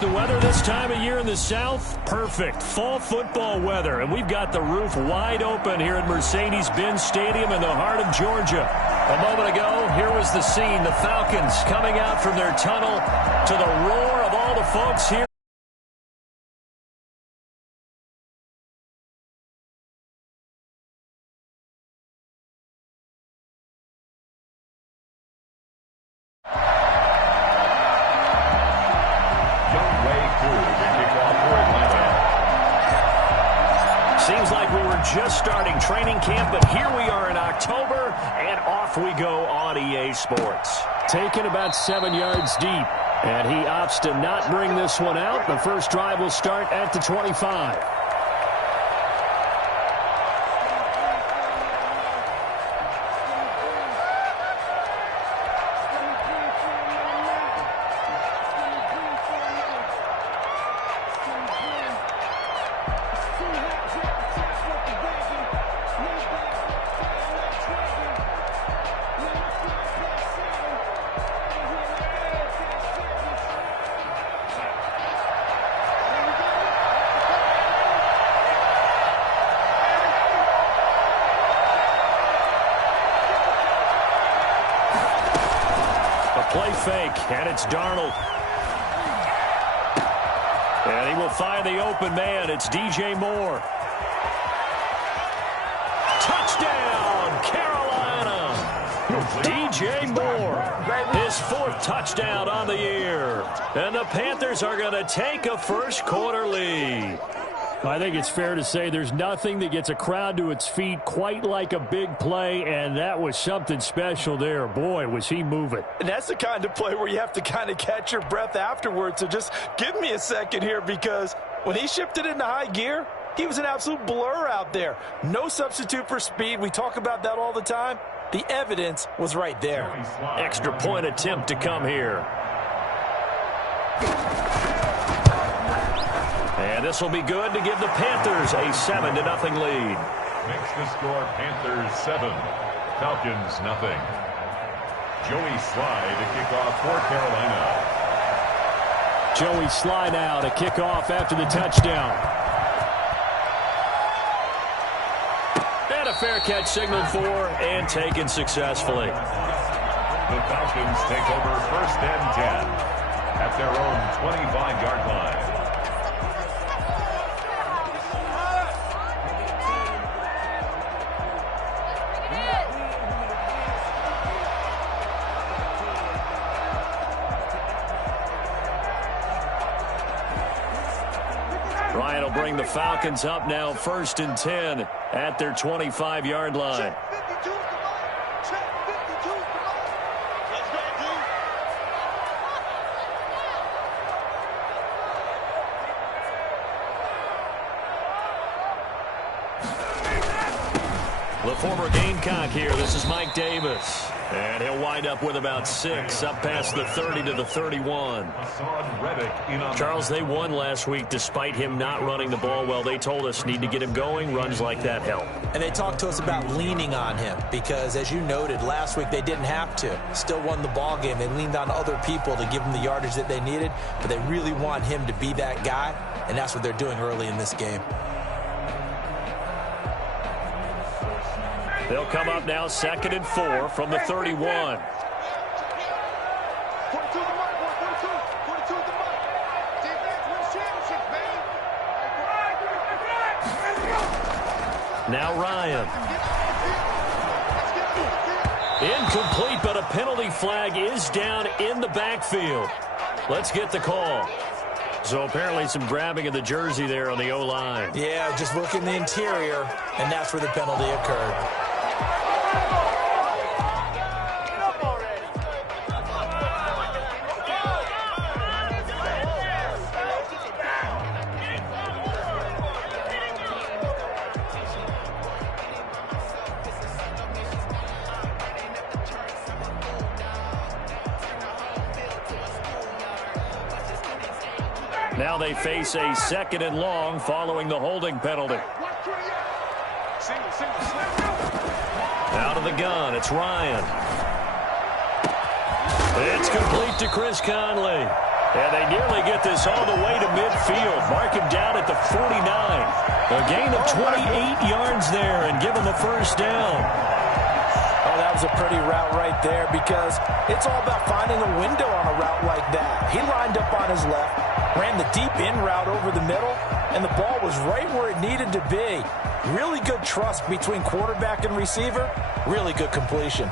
The weather this time of year in the South, perfect. Fall football weather, and we've got the roof wide open here at Mercedes-Benz Stadium in the heart of Georgia. A moment ago, here was the scene. The Falcons coming out from their tunnel to the roar of all the folks here. Seems like we were just starting training camp, but here we are in October, and off we go on EA Sports. Taken about 7 yards deep, and he opts to not bring this one out. The first drive will start at the 25. Play fake, and it's Darnold. And he will find the open man. It's DJ Moore. Touchdown, Carolina! DJ Moore, his fourth touchdown on the year. And the Panthers are going to take a first quarter lead. I think it's fair to say there's nothing that gets a crowd to its feet quite like a big play, and that was something special there. Boy, was he moving. And that's the kind of play where you have to kind of catch your breath afterwards. So just give me a second here, because when he shifted into high gear, he was an absolute blur out there. No substitute for speed. We talk about that all the time. The evidence was right there. Extra point attempt to come here. And this will be good to give the Panthers a 7-0 lead. Makes the score Panthers 7, Falcons 0. Joey Sly to kick off for Carolina. Joey Sly now to kick off after the touchdown. And a fair catch signaled for and taken successfully. The Falcons take over 1st and 10 at their own 25-yard line. Ryan will bring the Falcons up now 1st and 10 at their 25-yard line. The former Gamecock here. This is Mike Davis. And he'll wind up with about 6 up past the 30 to the 31. Charles, they won last week despite him not running the ball well. They told us need to get him going. Runs like that help. And they talked to us about leaning on him because, as you noted, last week they didn't have to. Still won the ball game. They leaned on other people to give them the yardage that they needed, but they really want him to be that guy, and that's what they're doing early in this game. They'll come up now 2nd and 4 from the 31. Now Ryan. Incomplete, but a penalty flag is down in the backfield. Let's get the call. So apparently some grabbing of the jersey there on the O-line. Yeah, just look in the interior, and that's where the penalty occurred. Now they face a 2nd and long following the holding penalty. Out of the gun, it's Ryan. It's complete to Chris Conley. And they nearly get this all the way to midfield. Mark him down at the 49. A gain of 28 yards there and give him a first down. Oh, that was a pretty route right there because it's all about finding a window on a route like that. He lined up on his left, ran the deep in route over the middle, and the ball was right where it needed to be. Really good trust between quarterback and receiver. Really good completion.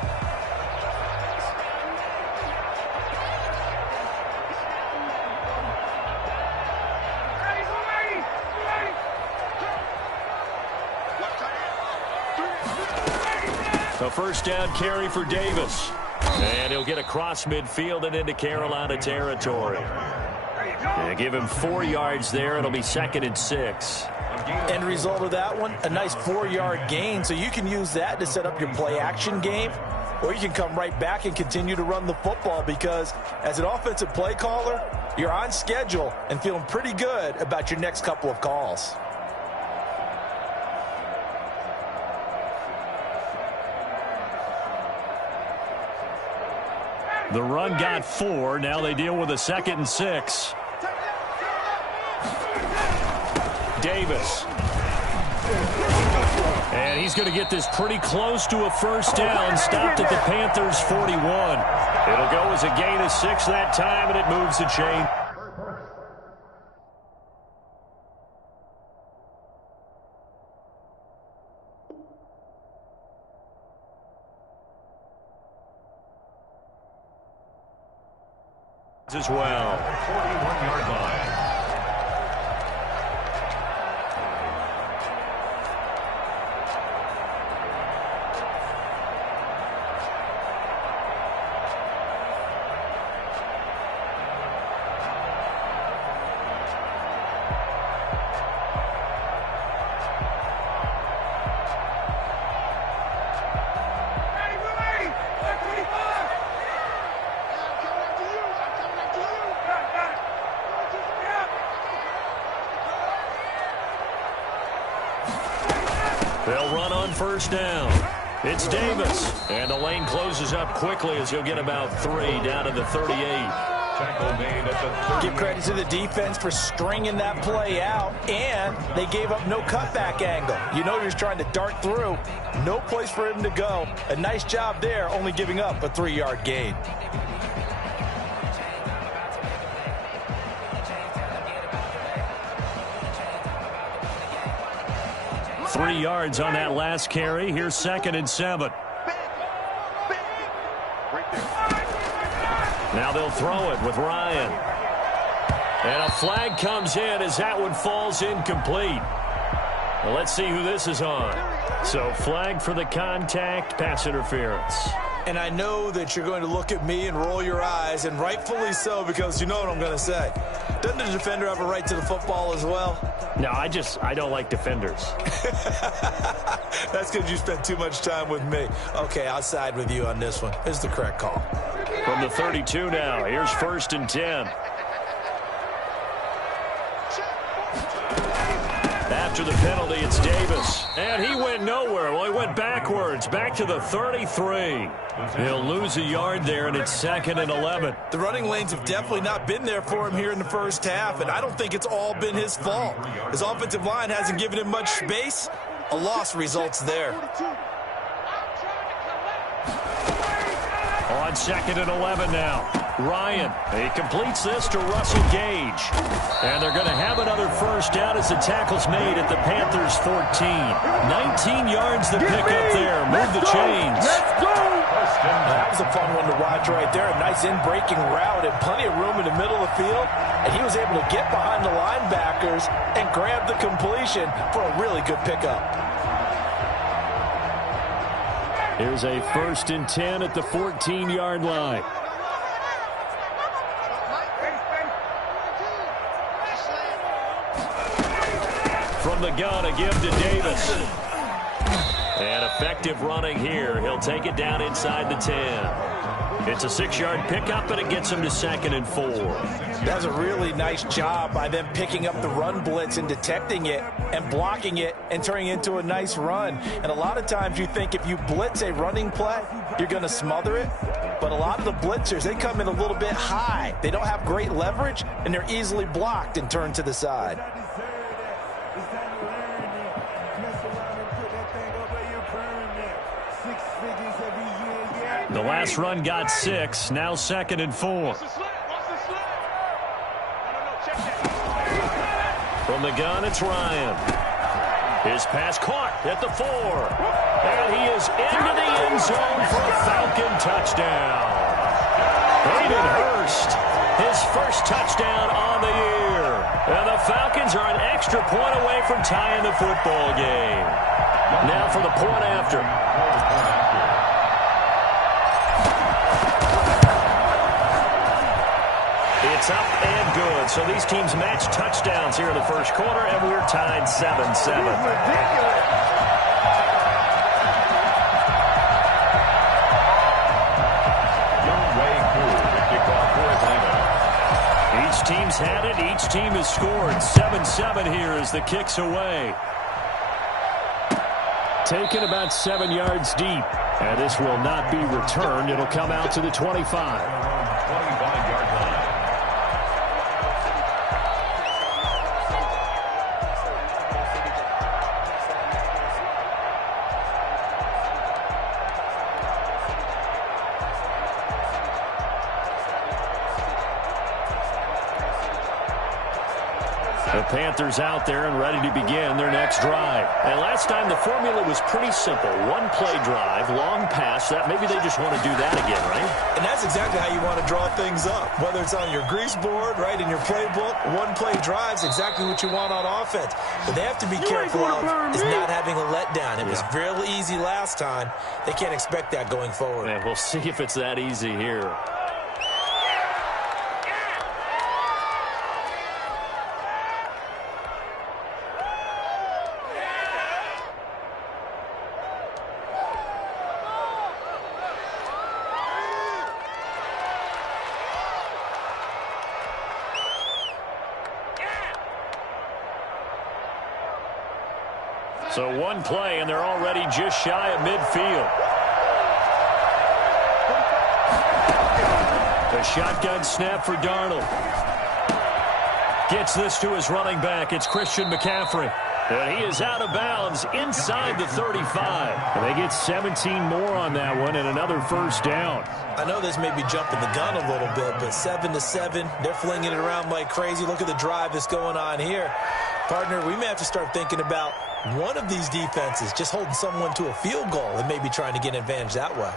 A first down carry for Davis. And he'll get across midfield and into Carolina territory. And give him 4 yards there. It'll be 2nd and 6. End result of that one, a nice 4-yard gain. So you can use that to set up your play-action game, or you can come right back and continue to run the football because as an offensive play caller, you're on schedule and feeling pretty good about your next couple of calls. The run got 4. Now they deal with a 2nd and 6. Davis. And he's going to get this pretty close to a first down. Stopped at the Panthers' 41. It'll go as a gain of 6 that time, and it moves the chain. As well. 41-yard line. They'll run on first down. It's Davis. And the lane closes up quickly as he'll get about 3 down to the 38. Tackle made at the 38. Give credit to the defense for stringing that play out, and they gave up no cutback angle. You know he was trying to dart through. No place for him to go. A nice job there, only giving up a 3-yard gain. Three yards on that last carry. Here's 2nd and 7. Now they'll throw it with Ryan. And a flag comes in as that one falls incomplete. Well, let's see who this is on. So flag for the contact, pass interference. And I know that you're going to look at me and roll your eyes, and rightfully so, because you know what I'm going to say. Doesn't the defender have a right to the football as well? No, I don't like defenders. That's because you spent too much time with me. Okay, I'll side with you on this one. It's the correct call. From the 32 now, here's 1st and 10. After the penalty, it's Davis. And he went nowhere. Well, he went backwards, back to the 33. He'll lose a yard there, and it's 2nd and 11. The running lanes have definitely not been there for him here in the first half, and I don't think it's all been his fault. His offensive line hasn't given him much space. A loss results there. On 2nd and 11 now. Ryan, he completes this to Russell Gage. And they're going to have another first down as the tackle's made at the Panthers' 14. 19 yards to pick up there. Move the chains. Let's go! That was a fun one to watch right there. A nice in-breaking route and plenty of room in the middle of the field. And he was able to get behind the linebackers and grab the completion for a really good pickup. Here's a 1st and 10 at the 14-yard line. From the gun, a give to Davis. And effective running here. He'll take it down inside the 10. It's a 6-yard pickup, and it gets him to 2nd and 4. That was a really nice job by them picking up the run blitz and detecting it and blocking it and turning it into a nice run. And a lot of times you think if you blitz a running play, you're going to smother it. but a lot of the blitzers, they come in a little bit high. They don't have great leverage, and they're easily blocked and turned to the side. The last run got 6, now 2nd and 4. From the gun, it's Ryan. His pass caught at the 4. And he is into the end zone for a Falcon touchdown. Hayden Hurst, his first touchdown on the year. And the Falcons are an extra point away from tying the football game. Now for the point after. It's up and good. So these teams match touchdowns here in the first quarter, and we're tied 7-7. Each team's had it. Each team has scored. 7-7 here as the kick's away. Taken about 7 yards deep. And this will not be returned. It'll come out to the 25. 25-yard line. The Panthers out there and ready to begin their next drive. And last time the formula was pretty simple. One play drive, long pass. That maybe they just want to do that again, right? And that's exactly how you want to draw things up. Whether it's on your grease board, right, in your playbook, one play drive's exactly what you want on offense. But they have to be careful of is not having a letdown. It was real easy last time. They can't expect that going forward. And we'll see if it's that easy here. So one play, and they're already just shy of midfield. The shotgun snap for Darnold. Gets this to his running back. It's Christian McCaffrey. And he is out of bounds inside the 35. And they get 17 more on that one and another first down. I know this may be jumping the gun a little bit, but 7-7, they're flinging it around like crazy. Look at the drive that's going on here. Partner, we may have to start thinking about one of these defenses just holding someone to a field goal and maybe trying to get an advantage that way.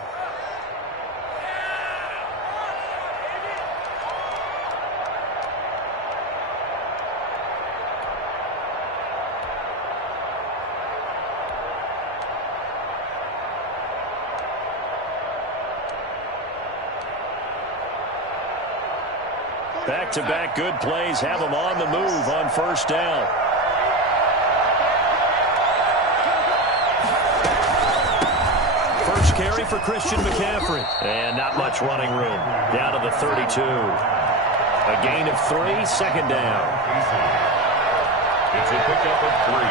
Back-to-back good plays have them on the move on first down. First carry for Christian McCaffrey. And not much running room. Down to the 32. A gain of 3, second down. It's a pickup of 3.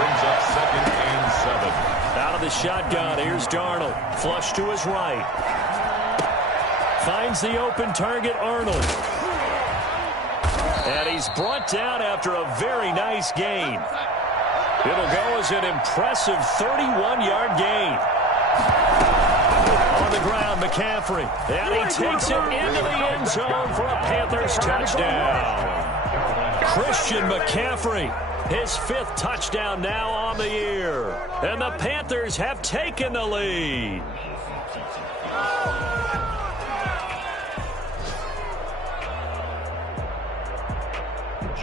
Brings up 2nd and 7. Out of the shotgun, here's Darnold. Flush to his right. Finds the open target, Arnold. And he's brought down after a very nice gain. It'll go as an impressive 31-yard gain. On the ground, McCaffrey. And he takes it into the end zone for a Panthers touchdown. Christian McCaffrey, his 5th touchdown now on the year. And the Panthers have taken the lead.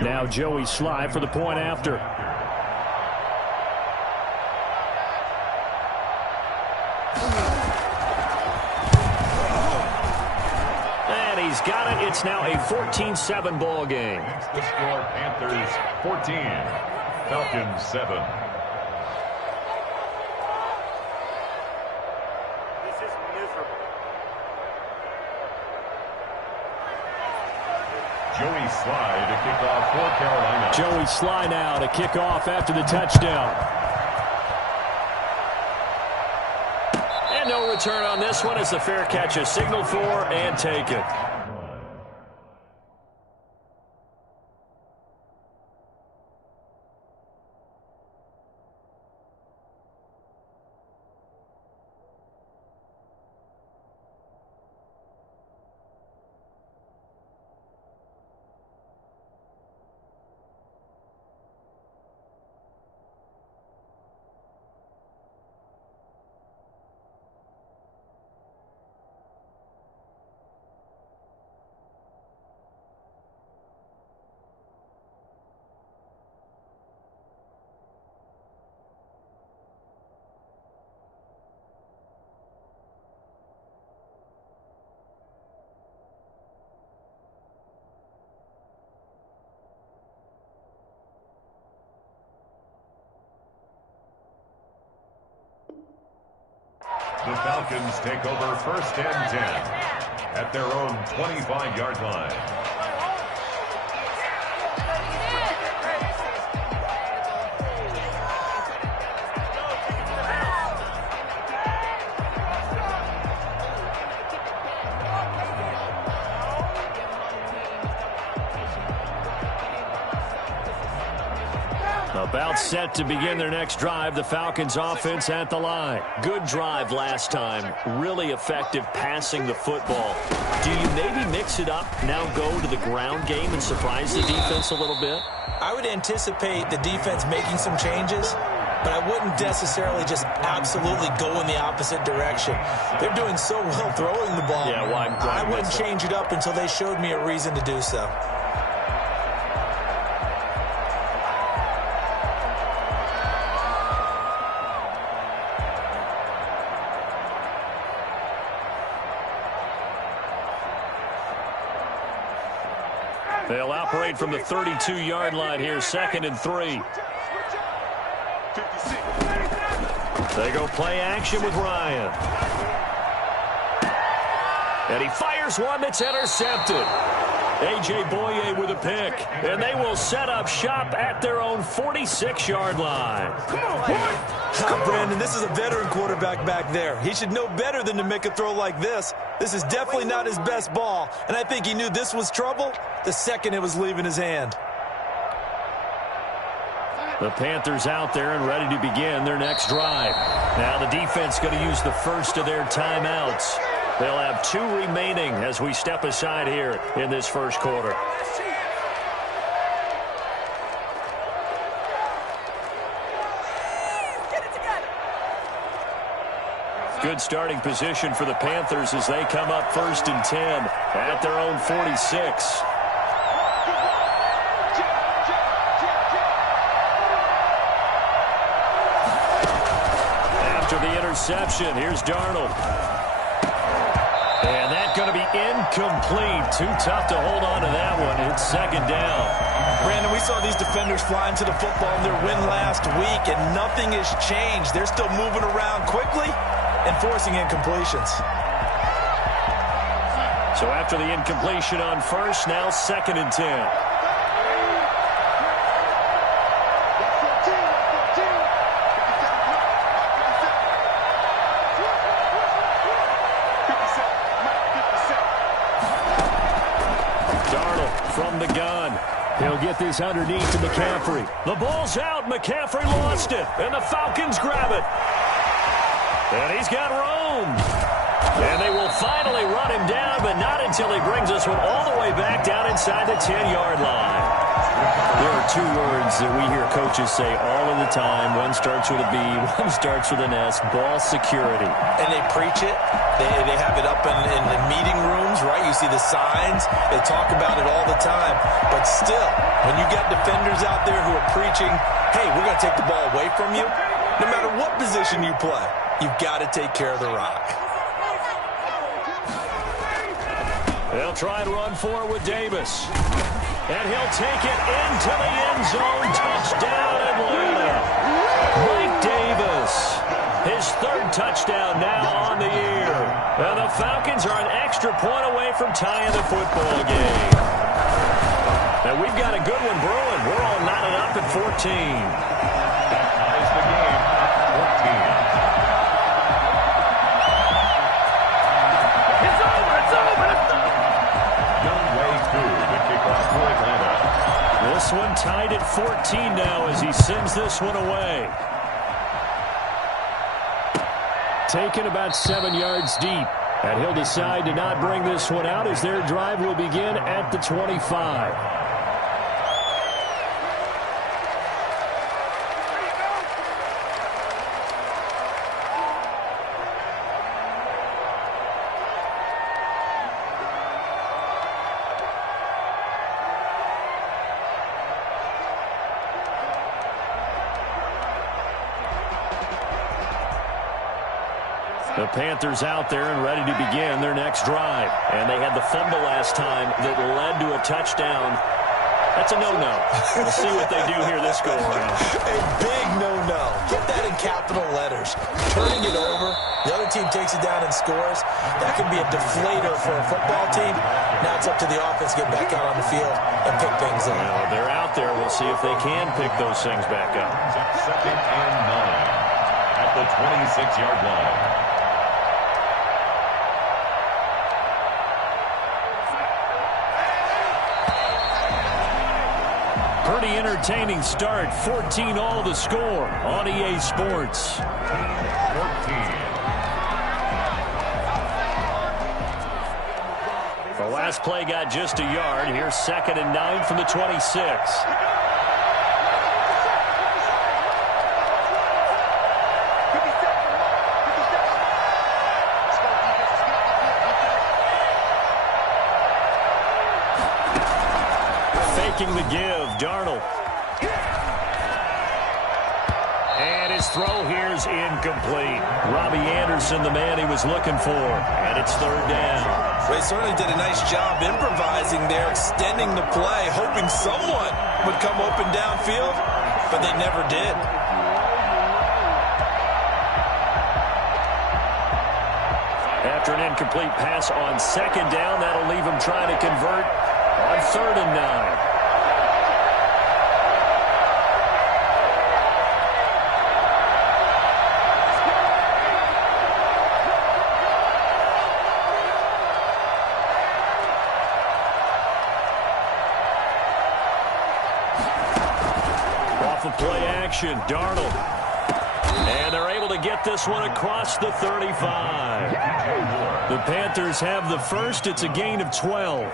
Now Joey Sly for the point after. And he's got it. It's now a 14-7 ball game. The score, Panthers 14, Falcons 7. Joey Sly to kick off for Carolina. Joey Sly now to kick off after the touchdown. And no return on this one as the fair catch is signaled for and taken. The Falcons take over 1st and 10 at their own 25-yard line. About set to begin their next drive. The Falcons offense at the line. Good drive last time. Really effective passing the football. Do you maybe mix it up, now go to the ground game and surprise the defense a little bit? I would anticipate the defense making some changes, but I wouldn't necessarily just absolutely go in the opposite direction. They're doing so well throwing the ball. Yeah, why I wouldn't change it up until they showed me a reason to do so. They'll operate from the 32-yard line here, 2nd and 3. They go play action with Ryan. And he fires one that's intercepted. A.J. Boye with a pick. And they will set up shop at their own 46-yard line. Come on, Brandon, this is a veteran quarterback back there. He should know better than to make a throw like this. This is definitely not his best ball, and I think he knew this was trouble the second it was leaving his hand. The Panthers out there and ready to begin their next drive. Now the defense going to use the first of their timeouts. They'll have 2 remaining as we step aside here in this first quarter. Good starting position for the Panthers as they come up 1st and 10 at their own 46. After the interception, here's Darnold. And that's going to be incomplete. Too tough to hold on to that one. It's 2nd down. Brandon, we saw these defenders flying to the football in their win last week, and nothing has changed. They're still moving around quickly and forcing incompletions. So after the incompletion on first, now 2nd and 10. From the gun. He'll get this underneath to McCaffrey. The ball's out. McCaffrey lost it. And the Falcons grab it. And he's got room. And they will finally run him down, but not until he brings this one all the way back down inside the 10-yard line. There are 2 words that we hear coaches say all of the time. One starts with a B, one starts with an S. Ball security. And they preach it. They have it up in the meeting rooms, right? You see the signs. They talk about it all the time. But still, when you got defenders out there who are preaching, hey, we're going to take the ball away from you, no matter what position you play, you've got to take care of the rock. They'll try and run forward with Davis. And he'll take it into the end zone. Touchdown, Atlanta. Mike Davis. His 3rd touchdown now on the year. And the Falcons are an extra point away from tying the football game. And we've got a good one brewing. We're all knotted up at 14. That ties the game at 14. This one tied at 14 now as he sends this one away. Taken about 7 yards deep. And he'll decide to not bring this one out as their drive will begin at the 25. The Panthers out there and ready to begin their next drive. And they had the fumble last time that led to a touchdown. That's a no-no. We'll see what they do here this go-around. A big no-no. Put that in capital letters. Turning it over, the other team takes it down and scores. That can be a deflator for a football team. Now it's up to the offense to get back out on the field and pick things up. Well, they're out there. We'll see if they can pick those things back up. 2nd and 9 at the 26-yard line. Pretty entertaining start. 14 all the score on EA Sports. 14. The last play got just a yard. Here's 2nd and 9 from the 26. Faking the give, Darnold. And his throw here's incomplete. Robbie Anderson, the man he was looking for. And it's 3rd down. They certainly did a nice job improvising there, extending the play, hoping someone would come open downfield, but they never did. After an incomplete pass on 2nd down, that'll leave him trying to convert on 3rd and 9. Play action, Darnold. And they're able to get this one across the 35. The Panthers have the first. It's a gain of 12.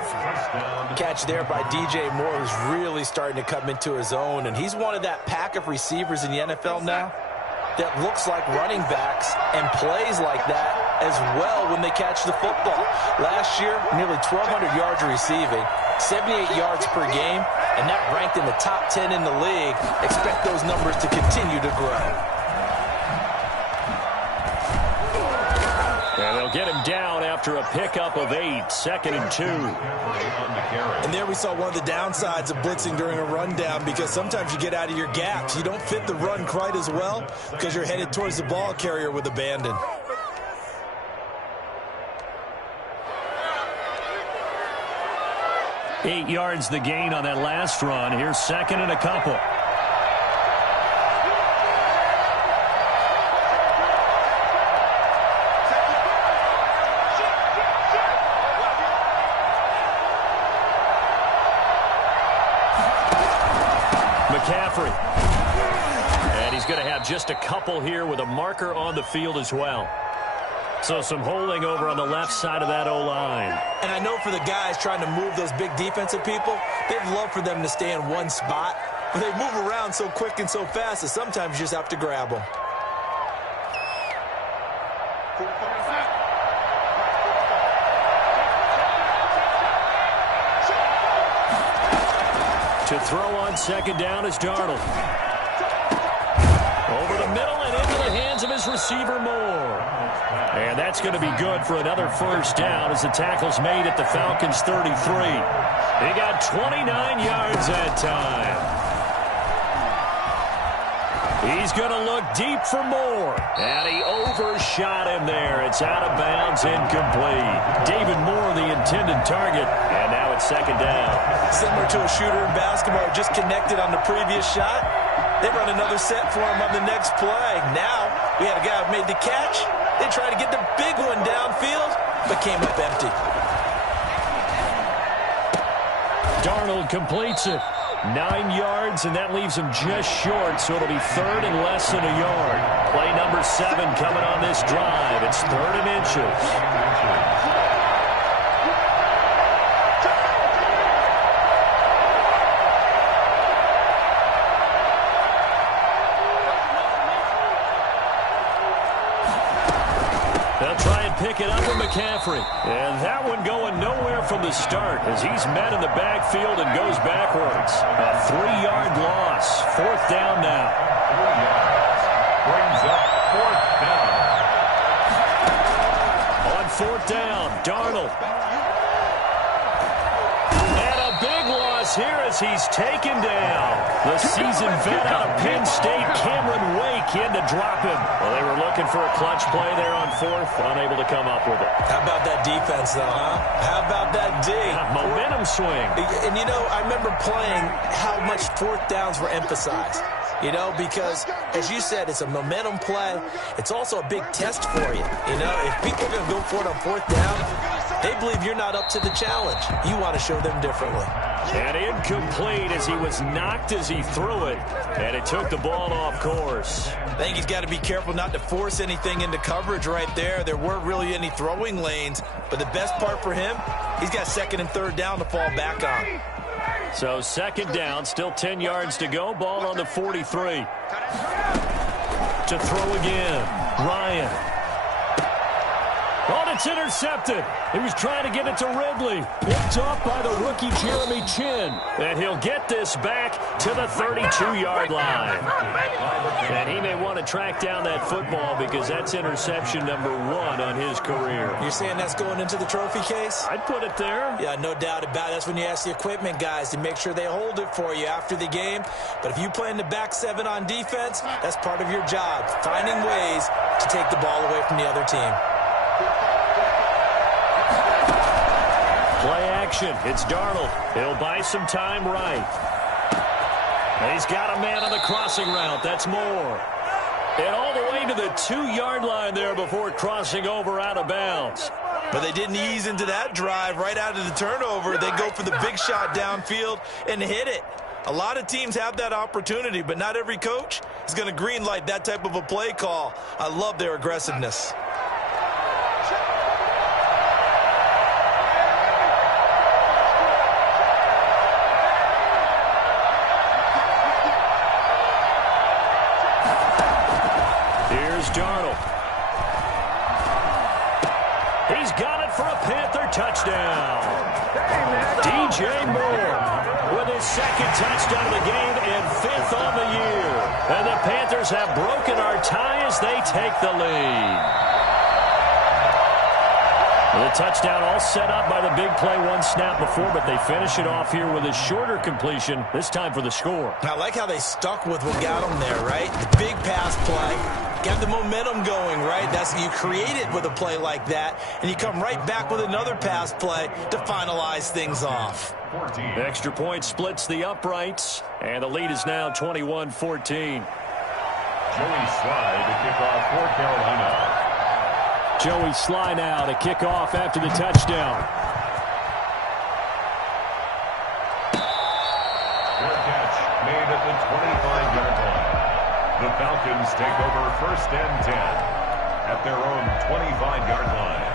Catch there by DJ Moore, who's really starting to come into his own. And he's one of that pack of receivers in the NFL now that looks like running backs and plays like that as well when they catch the football. Last year, nearly 1,200 yards receiving, 78 yards per game, and that ranked in the top 10 in the league. Expect those numbers to continue to grow. And they'll get him down after a pickup of 8, 2nd and 2. And there we saw one of the downsides of blitzing during a rundown, because sometimes you get out of your gaps. You don't fit the run quite as well because you're headed towards the ball carrier with abandon. Eight yards the gain on that last run. Here's 2nd and a couple. McCaffrey. And he's going to have just a couple here with a marker on the field as well. So some holding over on the left side of that O-line. And I know for the guys trying to move those big defensive people, they'd love for them to stay in one spot. But they move around so quick and so fast that sometimes you just have to grab them. To throw on 2nd down is Darnold. Over the middle and into the hands of his receiver Moore. And that's going to be good for another 1st down as the tackle's made at the Falcons' 33. He got 29 yards that time. He's going to look deep for Moore. And he overshot him there. It's out of bounds, incomplete. David Moore, the intended target. And now it's 2nd down. Similar to a shooter in basketball, just connected on the previous shot. They run another set for him on the next play. Now, we had a guy who made the catch. They tried to get the big one downfield, but came up empty. Darnold completes it. 9 yards, and that leaves him just short, so it'll be third and less than a yard. Play number 7 coming on this drive. It's third and inches. They'll try and pick it up with McCaffrey. And that one going nowhere from the start as he's met in the backfield and goes backwards. A 3-yard loss. Fourth down now. 3 yards. Brings up fourth down. On fourth down, Darnold. And a big loss here as he's taken down. The seasoned vet out of Penn State, Cameron Wake, in to drop him. Well, they were looking for a clutch play there on fourth, unable to come up with it. How about that defense, though, huh? How about that D? Momentum swing. And, you know, I remember playing how much fourth downs were emphasized. You know, because, as you said, it's a momentum play. It's also a big test for you. You know, if people are going to go for it on fourth down, they believe you're not up to the challenge. You want to show them differently. And incomplete as he was knocked as he threw it. And it took the ball off course. I think he's got to be careful not to force anything into coverage right there. There weren't really any throwing lanes. But the best part for him, he's got second and third down to fall back on. So second down, still 10 yards to go. Ball on the 43. To throw again. Ryan. Oh, it's intercepted. He was trying to get it to Ridley. Picked off by the rookie Jeremy Chin. And he'll get this back to the 32-yard line. And he may want to track down that football because that's interception number 1 on his career. You're saying that's going into the trophy case? I'd put it there. Yeah, no doubt about it. That's when you ask the equipment guys to make sure they hold it for you after the game. But if you play in the back 7 on defense, that's part of your job, finding ways to take the ball away from the other team. Play action. It's Darnold. He'll buy some time right. He's got a man on the crossing route. That's Moore. And all the way to the 2-yard line there before crossing over out of bounds. But they didn't ease into that drive right out of the turnover. They go for the big shot downfield and hit it. A lot of teams have that opportunity, but not every coach is going to green light that type of a play call. I love their aggressiveness. Darnold. He's got it for a Panther touchdown. DJ Moore with his second touchdown of the game and 5th on the year. And the Panthers have broken our tie as they take the lead. The touchdown all set up by the big play, 1 snap before, but they finish it off here with a shorter completion, this time for the score. I like how they stuck with what got them there, right? The big pass play. Got the momentum going, right? That's you create it with a play like that, and you come right back with another pass play to finalize things off. 14. Extra point splits the uprights, and the lead is now 21-14. Joey Slye to kick off for Carolina. Joey Slye now to kick off after the touchdown. Fair catch made at the 25-yard line. The Falcons take over first and 10 at their own 25-yard line.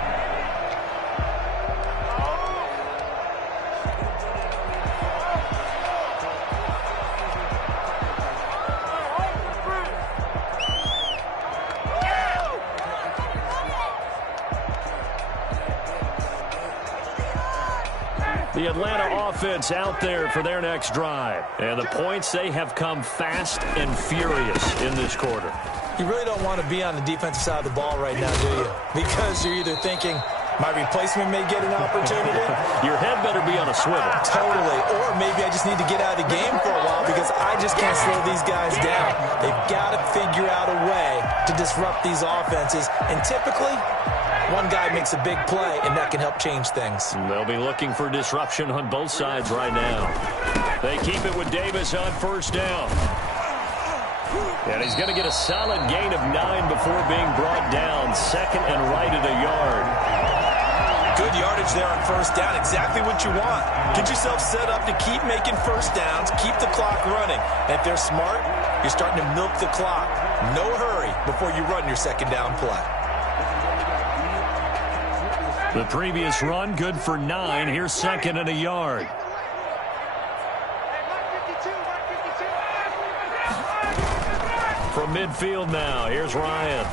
The Atlanta offense out there for their next drive. And the points, they have come fast and furious in this quarter. You really don't want to be on the defensive side of the ball right now, do you? Because you're either thinking, my replacement may get an opportunity. Your head better be on a swivel. Totally. Or maybe I just need to get out of the game for a while because I just can't slow these guys down. They've got to figure out a way to disrupt these offenses. And typically, one guy makes a big play, and that can help change things. They'll be looking for disruption on both sides right now. They keep it with Davis on first down. And he's going to get a solid gain of 9 before being brought down. Second and right at a yard. Good the yardage there on first down. Exactly what you want. Get yourself set up to keep making first downs, keep the clock running. And if they're smart, you're starting to milk the clock. No hurry before you run your second down play. The previous run, good for 9. Here's second and a yard. From midfield now, here's Ryan.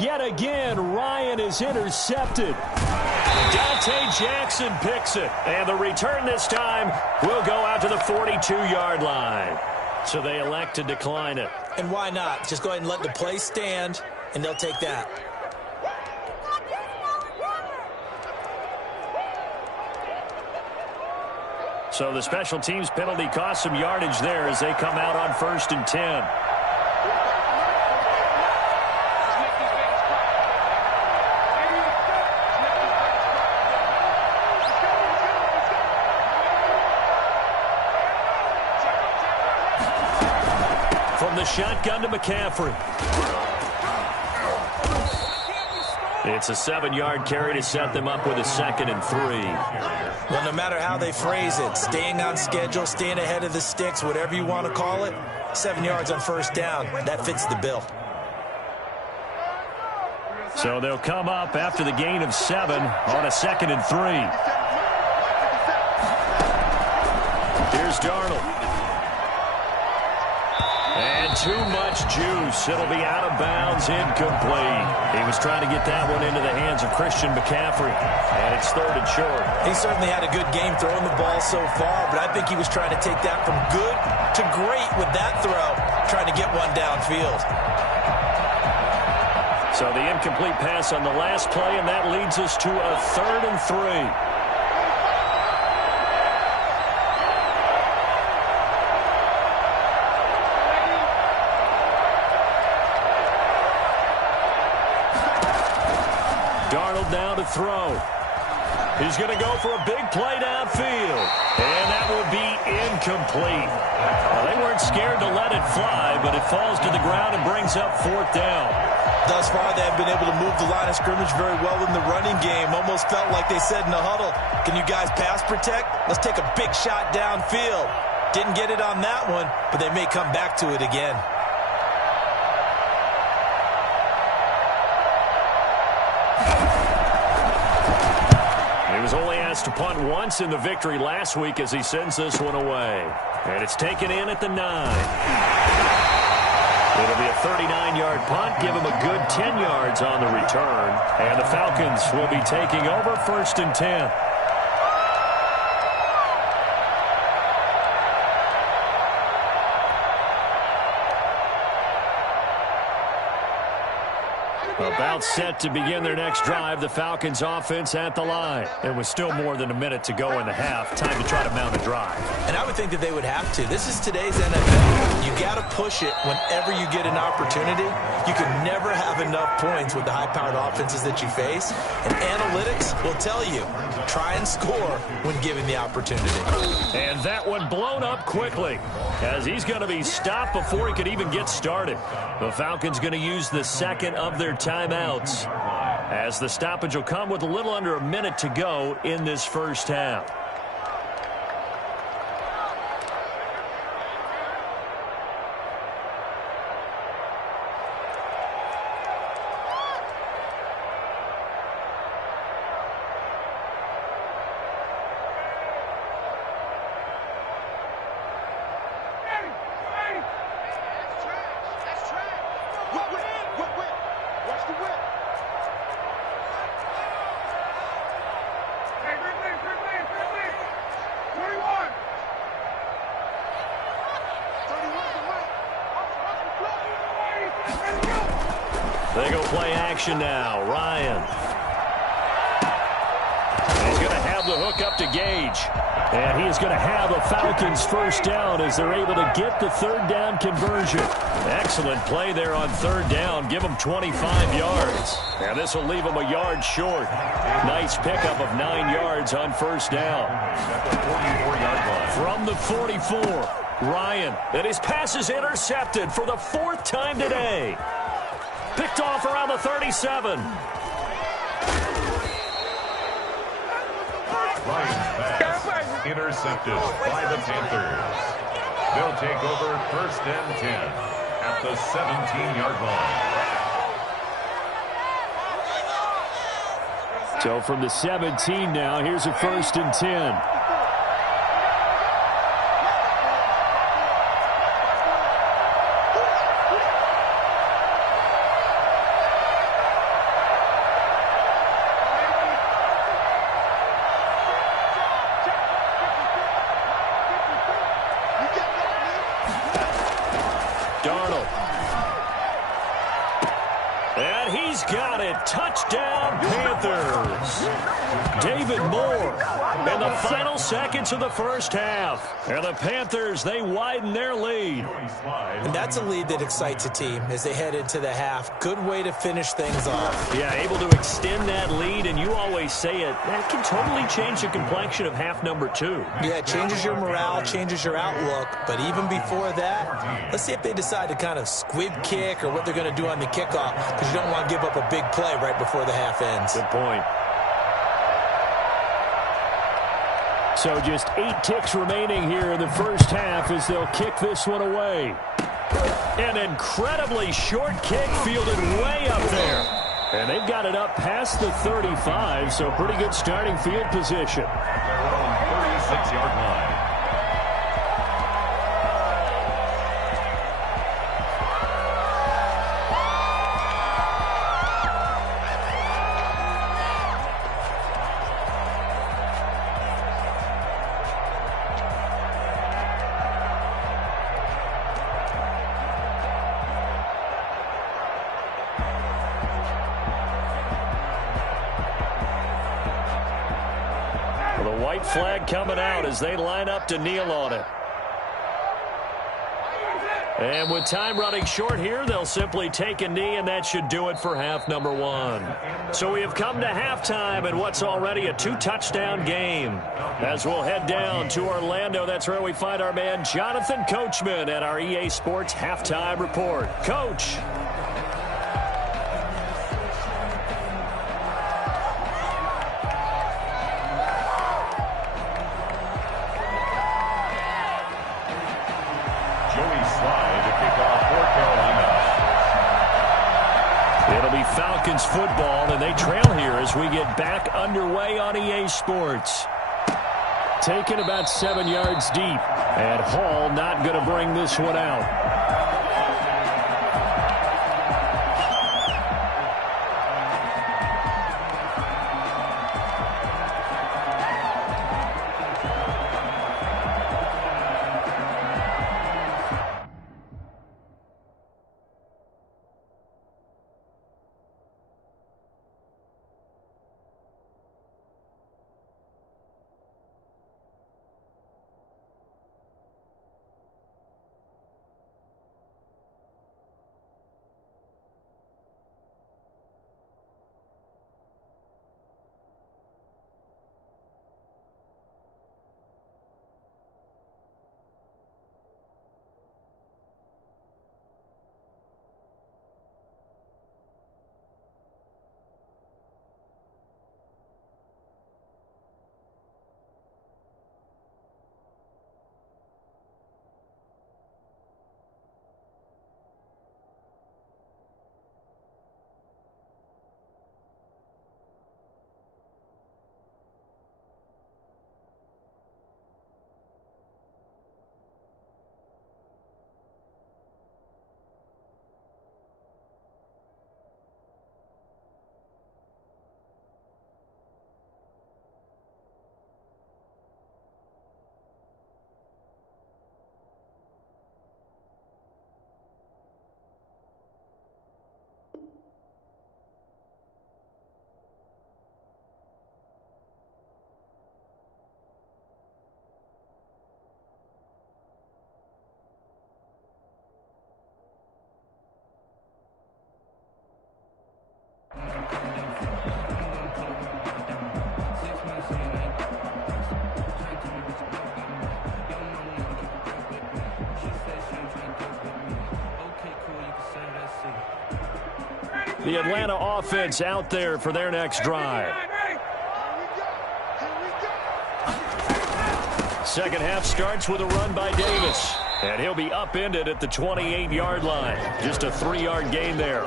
Yet again, Ryan is intercepted. Dante Jackson picks it. And the return this time will go out to the 42-yard line. So they elect to decline it. And why not? Just go ahead and let the play stand, and they'll take that. So the special teams penalty cost some yardage there as they come out on 1st and 10. From the shotgun to McCaffrey. It's a 7-yard carry to set them up with a 2nd and 3. Well, no matter how they phrase it, staying on schedule, staying ahead of the sticks, whatever you want to call it, 7 yards on first down, that fits the bill. So they'll come up after the gain of 7 on a 2nd and 3. Here's Darnold. And too much juice. It'll be out of bounds, incomplete. He was trying to get that one into the hands of Christian McCaffrey. And it's 3rd and short. He certainly had a good game throwing the ball so far, but I think he was trying to take that from good to great with that throw, trying to get one downfield. So the incomplete pass on the last play, and that leads us to a 3rd and 3. Darnold now to throw. He's going to go for a big play downfield. And that will be incomplete. Well, they weren't scared to let it fly, but it falls to the ground and brings up 4th down. Thus far, they have been able to move the line of scrimmage very well in the running game. Almost felt like they said in the huddle, can you guys pass protect? Let's take a big shot downfield. Didn't get it on that one, but they may come back to it again. He was only asked to punt once in the victory last week as he sends this one away. And it's taken in at the 9. It'll be a 39-yard punt, give him a good 10 yards on the return. And the Falcons will be taking over 1st and 10. About set to begin their next drive, the Falcons offense at the line. There was still more than a minute to go in the half. Time to try to mount a drive. And I would think that they would have to. This is today's NFL. You got to push it whenever you get an opportunity. You can never have enough points with the high-powered offenses that you face. And analytics will tell you, try and score when given the opportunity. And that one blown up quickly as he's going to be stopped before he could even get started. The Falcons going to use the 2nd of their timeouts as the stoppage will come with a little under a minute to go in this first half. They go play action now. Ryan. And he's going to have the hook up to Gage. And he is going to have a Falcons first down as they're able to get the 3rd down conversion. Excellent play there on 3rd down. Give them 25 yards. And this will leave them a yard short. Nice pickup of 9 yards on first down. From the 44, Ryan. And his pass is intercepted for the 4th time today. Picked off around the 37. intercepted by the Panthers. They'll take over first and 10 at the 17-yard line. So from the 17 now, here's a first and 10. Touchdown, Panthers. David Moore in the final seconds of the first half. And the Panthers, they widen their lead. And that's a lead that excites a team as they head into the half. Good way to finish things off. Yeah, able to extend that lead, and you always say it, that can totally change the complexion of half number 2. Yeah, it changes your morale, changes your outlook. But even before that, let's see if they decide to kind of squib kick or what they're going to do on the kickoff, because you don't want to give up a big play right before the half ends. Good point. So just 8 ticks remaining here in the first half as they'll kick this one away. An incredibly short kick fielded way up there. And they've got it up past the 35, so pretty good starting field position. Their own 36-yard line. Flag coming out as they line up to kneel on it. And with time running short here, they'll simply take a knee, and that should do it for half number 1. So we have come to halftime in what's already a 2-touchdown game. As we'll head down to Orlando, that's where we find our man Jonathan Coachman at our EA Sports Halftime Report. Coach. Falcons football, and they trail here as we get back underway on EA Sports. Taken about 7 yards deep, and Hall not going to bring this one out. The Atlanta offense out there for their next drive. Second half starts with a run by Davis. And he'll be upended at the 28-yard line. Just a 3-yard gain there.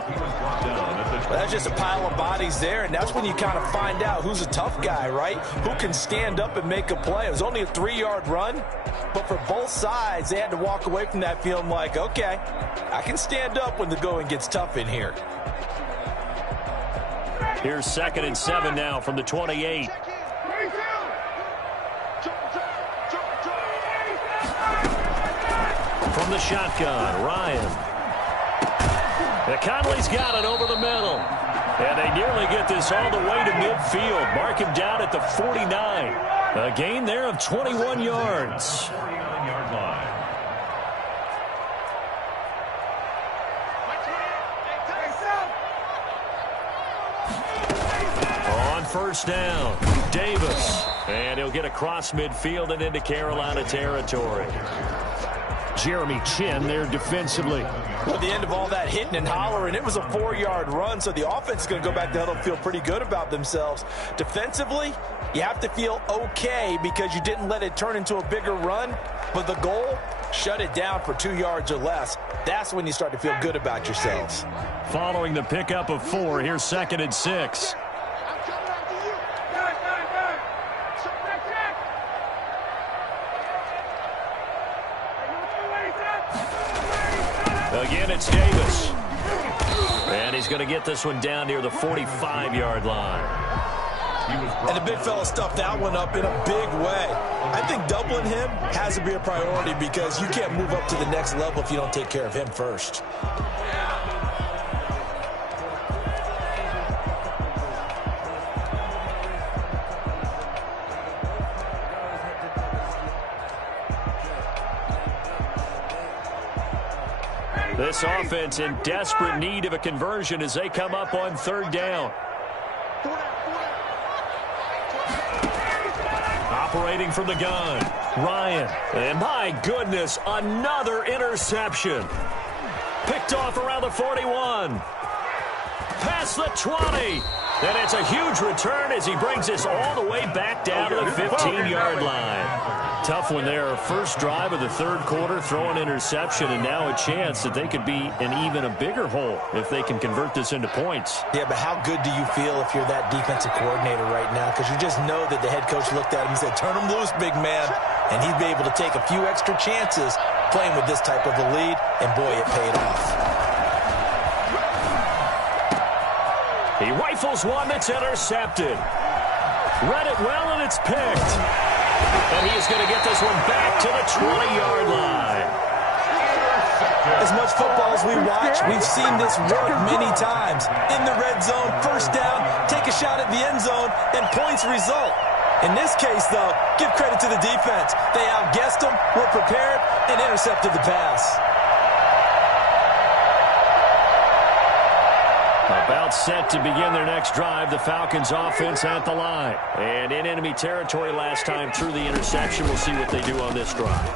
That's just a pile of bodies there, and that's when you kind of find out who's a tough guy, right? Who can stand up and make a play. It was only a 3-yard run, but for both sides, they had to walk away from that feeling like, okay, I can stand up when the going gets tough in here. Here's 2nd and 7 now from the 28. From the shotgun, Ryan. Conley's got it over the middle. And they nearly get this all the way to midfield. Mark him down at the 49. A gain there of 21 yards. 49-yard line. On first down, Davis. And he'll get across midfield and into Carolina territory. Jeremy Chin there defensively. Well, at the end of all that hitting and hollering, it was a 4-yard run, so the offense is going to go back to huddle and feel pretty good about themselves. Defensively, you have to feel okay because you didn't let it turn into a bigger run, but the goal, shut it down for 2 yards or less. That's when you start to feel good about yourselves. Following the pickup of 4, here's 2nd and 6. Again, it's Davis. And he's going to get this one down near the 45-yard line. And the big fella stuffed that one up in a big way. I think doubling him has to be a priority because you can't move up to the next level if you don't take care of him first. This offense in desperate need of a conversion as they come up on 3rd down. Operating from the gun, Ryan. And my goodness, another interception. Picked off around the 41. Past the 20. And it's a huge return as he brings this all the way back down to the 15-yard line. Tough one there. First drive of the 3rd quarter, throw an interception, and now a chance that they could be in even a bigger hole if they can convert this into points. Yeah, but how good do you feel if you're that defensive coordinator right now? Because you just know that the head coach looked at him and said, turn him loose, big man. And he'd be able to take a few extra chances playing with this type of a lead, and boy, it paid off. He rifles one that's intercepted. Read it well, and it's picked. And he is going to get this one back to the 20-yard line. As much football as we watch, we've seen this work many times. In the red zone, first down, take a shot at the end zone, and points result. In this case, though, give credit to the defense. They outguessed them, were prepared, and intercepted the pass. About set to begin their next drive, the Falcons offense at the line. And in enemy territory last time through the interception. We'll see what they do on this drive.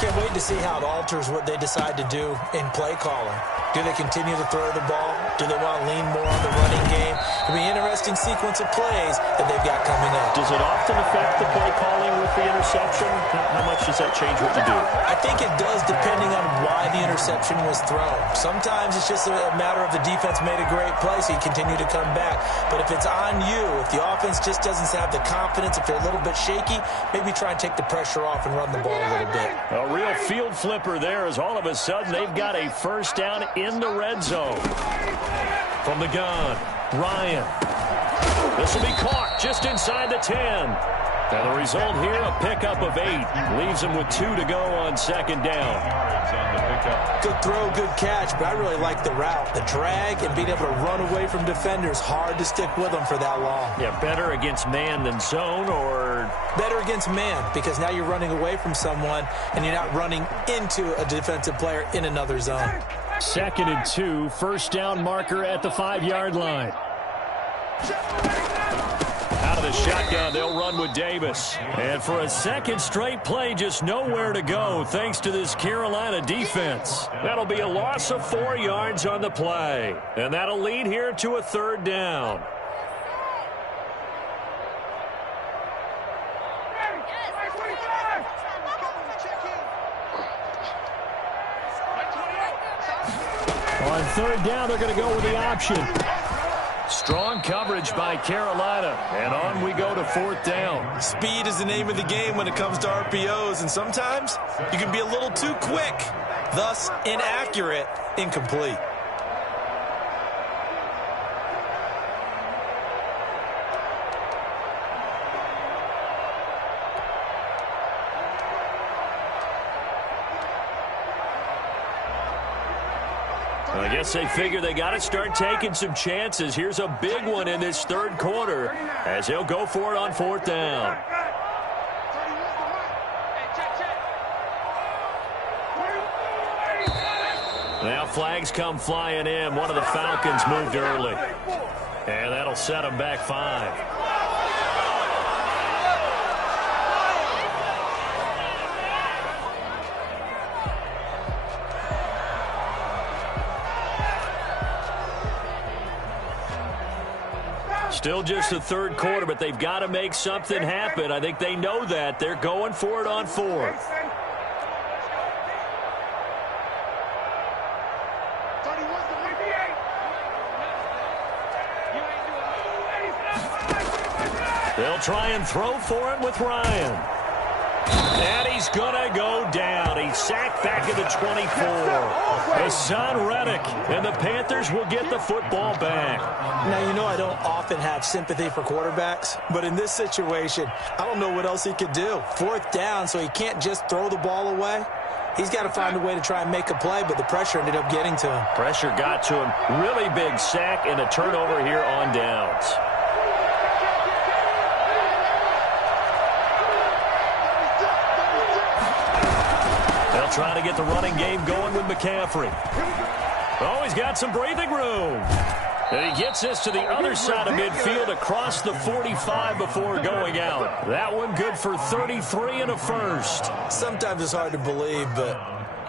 Can't wait to see how it alters what they decide to do in play calling. Do they continue to throw the ball? Do they want to lean more on the running game? It'll be an interesting sequence of plays that they've got coming up. Does it often affect the play calling with the interception? How much does that change what you do? I think it does depending on why the interception was thrown. Sometimes it's just a matter of the defense made a great play, so you continue to come back. But if it's on you, if the offense just doesn't have the confidence, if they're a little bit shaky, maybe try and take the pressure off and run the ball a little bit. A real field flipper there as all of a sudden they've got a first down in the red zone. From the gun, Ryan. This will be caught just inside the 10. And the result here, a pickup of 8. Leaves him with 2 to go on 2nd down. Good throw, good catch, but I really like the route. The drag and being able to run away from defenders, hard to stick with them for that long. Yeah, better against man than zone, or? Better against man, because now you're running away from someone and you're not running into a defensive player in another zone. 2nd and 2, first down marker at the 5-yard line. Out of the shotgun, they'll run with Davis. And for a second straight play, just nowhere to go thanks to this Carolina defense. That'll be a loss of 4 yards on the play. And that'll lead here to a 3rd down. On third down, they're going to go with the option. Strong coverage by Carolina, and on we go to fourth down. Speed is the name of the game when it comes to RPOs, and sometimes you can be a little too quick, thus inaccurate, incomplete. I guess they figure they got to start taking some chances. Here's a big one in this third quarter as he'll go for it on fourth down. Now flags come flying in. One of the Falcons moved early. And that'll set them back 5. Still just the third quarter, but they've got to make something happen. I think they know that. They're going for it on fourth. They'll try and throw for it with Ryan. And he's going to go down. He's sacked back at the 24. Hassan Reddick, and the Panthers will get the football back. Now, you know I don't often have sympathy for quarterbacks, but in this situation, I don't know what else he could do. Fourth down, so he can't just throw the ball away. He's got to find a way to try and make a play, but the pressure ended up getting to him. Pressure got to him. Really big sack and a turnover here on downs. Trying to get the running game going with McCaffrey. Oh, he's got some breathing room. And he gets this to the other side of midfield across the 45 before going out. That one good for 33 and a first. Sometimes it's hard to believe, but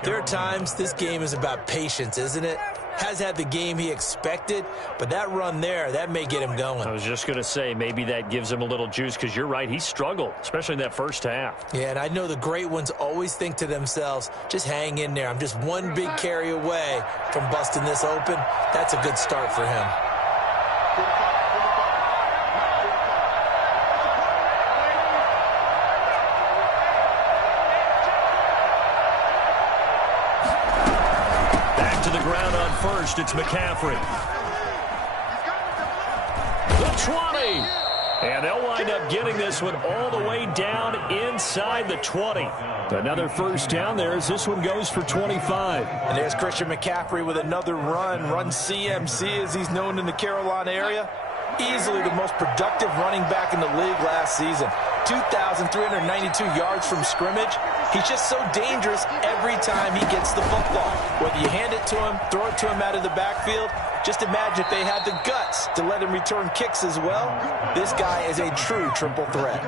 there are times this game is about patience, isn't it? Has had the game he expected, but that run there, that may get him going. I was just going to say, maybe that gives him a little juice, because you're right, he struggled, especially in that first half. Yeah, and I know the great ones always think to themselves, just hang in there. I'm just one big carry away from busting this open. That's a good start for him. First, it's McCaffrey. The 20. And they'll wind up getting this one all the way down inside the 20. Another first down there as this one goes for 25. And there's Christian McCaffrey with another run CMC as he's known in the Carolina area. Easily the most productive running back in the league last season. 2,392 yards from scrimmage. He's just so dangerous every time he gets the football. Whether you hand it to him, throw it to him out of the backfield, just imagine if they had the guts to let him return kicks as well. This guy is a true triple threat.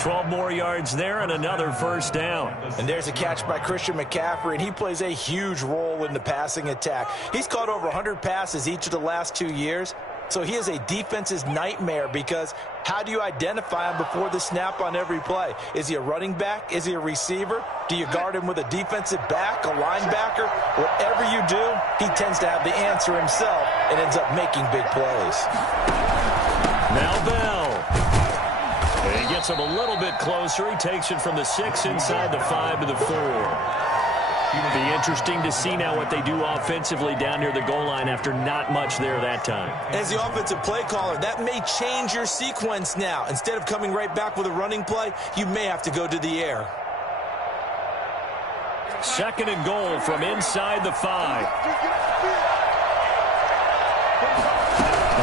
12 more yards there and another first down. And there's a catch by Christian McCaffrey, and he plays a huge role in the passing attack. He's caught over 100 passes each of the last 2 years. So he is a defense's nightmare because how do you identify him before the snap on every play? Is he a running back? Is he a receiver? Do you guard him with a defensive back, a linebacker? Whatever you do, he tends to have the answer himself and ends up making big plays. Now Bell. And he gets him a little bit closer. He takes it from the 6 inside the 5 to the 4. It'll be interesting to see now what they do offensively down near the goal line after not much there that time. As the offensive play caller, that may change your sequence now. Instead of coming right back with a running play, you may have to go to the air. Second and goal from inside the 5.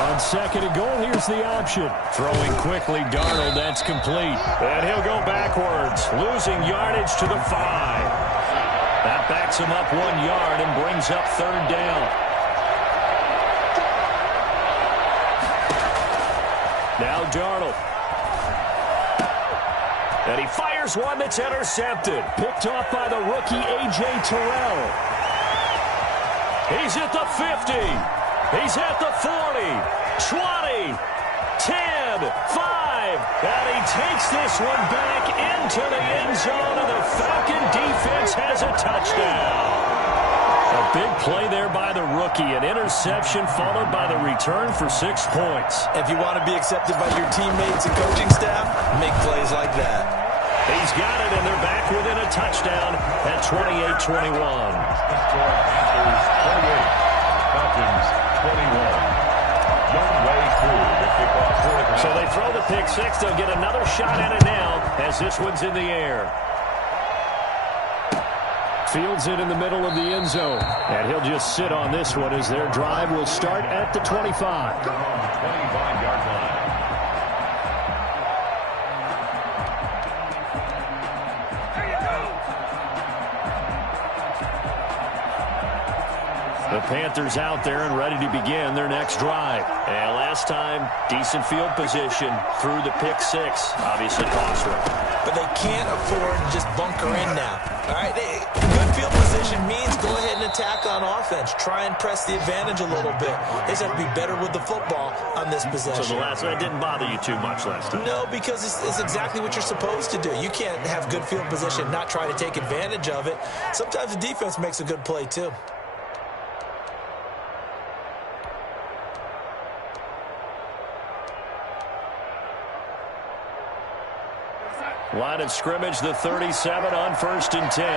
On second and goal, here's the option. Throwing quickly, Darnold, that's complete. And he'll go backwards, losing yardage to the 5. That backs him up 1 yard and brings up third down. Now Darnold. And he fires one that's intercepted. Picked off by the rookie A.J. Terrell. He's at the 50. He's at the 40. 20. 10. 5. And he takes this one back into the end zone, and the Falcon defense has a touchdown. A Big play there by the rookie. An interception followed by the return for 6 points. If you want to be accepted by your teammates and coaching staff, make plays like that. He's got it, and they're back within a touchdown at 28-21. Panthers 28, Falcons 21. So they throw the pick six. They'll get another shot at it now as this one's in the air. Fields it in the middle of the end zone. And he'll just sit on this one as their drive will start at the 25. 25-yard line. The Panthers out there and ready to begin their next drive. And last time, decent field position through the pick six. Obviously cost them. But they can't afford to just bunker in now. All right, good field position means go ahead and attack on offense. Try and press the advantage a little bit. They just have to be better with the football on this possession. So the last one didn't bother you too much last time? No, because it's exactly what you're supposed to do. You can't have good field position, not try to take advantage of it. Sometimes the defense makes a good play too. Line of scrimmage, the 37 on 1st and 10.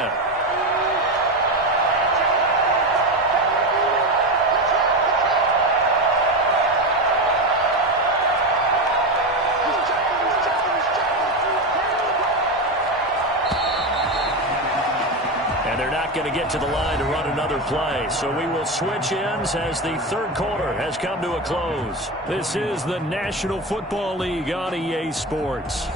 And they're not going to get to the line to run another play. So we will switch ends as the third quarter has come to a close. This is the National Football League on EA Sports.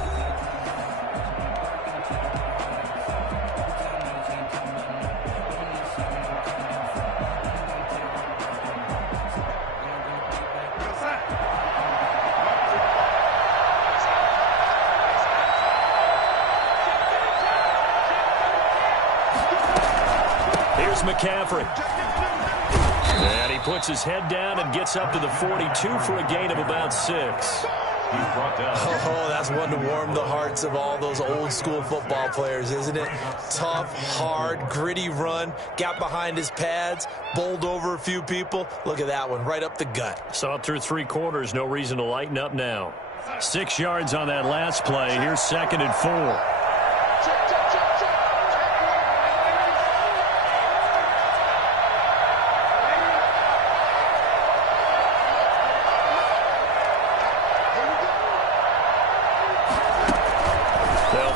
McCaffrey. And he puts his head down and gets up to the 42 for a gain of about 6. Oh, that's one to warm the hearts of all those old school football players, isn't it? Tough, hard, gritty run. Got behind his pads, bowled over a few people. Look at that one, right up the gut. Saw it through 3 quarters. No reason to lighten up now. 6 yards on that last play. Here's 2nd and 4.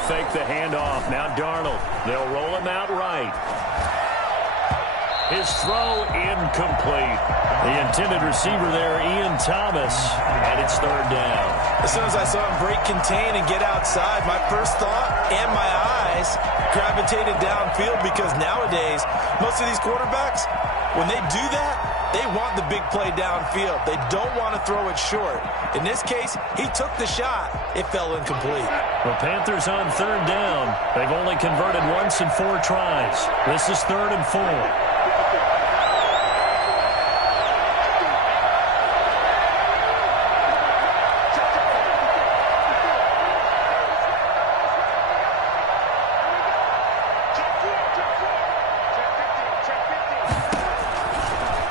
Fake the handoff. Now Darnold. They'll roll him out right. His throw incomplete. The intended receiver there, Ian Thomas, and it's 3rd down. As soon as I saw him break contain and get outside, my first thought and my eyes gravitated downfield because nowadays, most of these quarterbacks, when they do that, they want the big play downfield. They don't want to throw it short. In this case, he took the shot. It fell incomplete. The Panthers on 3rd down. They've only converted once in 4 tries. This is 3rd and 4.